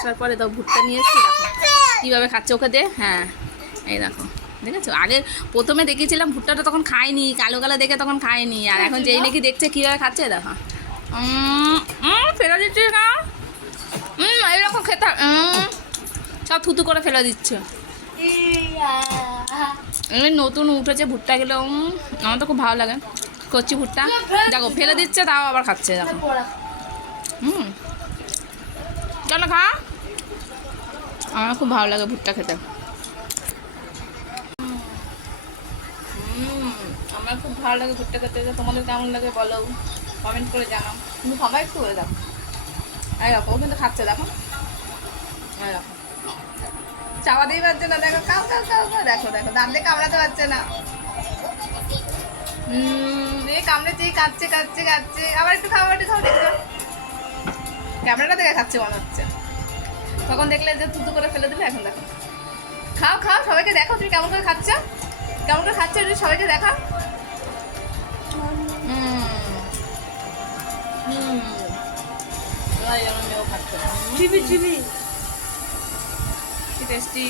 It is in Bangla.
আসার পরে তো ভুট্টা নিয়ে এসেছি, দেখো কীভাবে খাচ্ছে ওকে দে। হ্যাঁ এই দেখো, দেখেছো? আগে প্রথমে দেখেছিলাম ভুট্টাটা তখন খায়নি, কালো কালো দেখে তখন খায়নি, আর এখন যেই নাকি দেখছে কীভাবে খাচ্ছে দেখো। ফেলে দিচ্ছে না, এইরকম খেতে সব থুতু করে ফেলে দিচ্ছে। এমনি নতুন উঠেছে ভুট্টাগুলো, আমার তো খুব ভালো লাগে কচি ভুট্টা। দেখো ফেলে দিচ্ছে তাও আবার খাচ্ছে, দেখো। চলো খা, আমার খুব ভালো লাগে ভুট্টা খেতে। আমার খুব ভালো লাগে ভুট্টা খেতে। তোমাদের কেমন লাগে বলো, কমেন্ট করে জানাও, কিন্তু সবাই একটু করে দেখো। এই দেখো ও কিন্তু খাচ্ছে, দেখো এই দেখো, চাওয়াতেই পারছে না, দেখো খাও খাও খাও খাও, দেখো দেখো দাঁত দিয়ে কামড়াতে পারছে না। এই কামড়েছে, কাচ্ছে কাচ্ছে কাচ্ছে, আবার একটু খাও একটু খাও, দেখো ক্যামেরাটা দেখে খাচ্ছে মনে হচ্ছে, তখন দেখলে যে তুতু করে ফেলে দিলে, এখন দেখো খাও খাও, সবাইকে দেখো তুমি কেমন করে খাচ্ছ, কেমন করে খাচ্ছ একটু সবাইকে দেখা। মেয়েও খাচ্ছে, কি টেস্টি।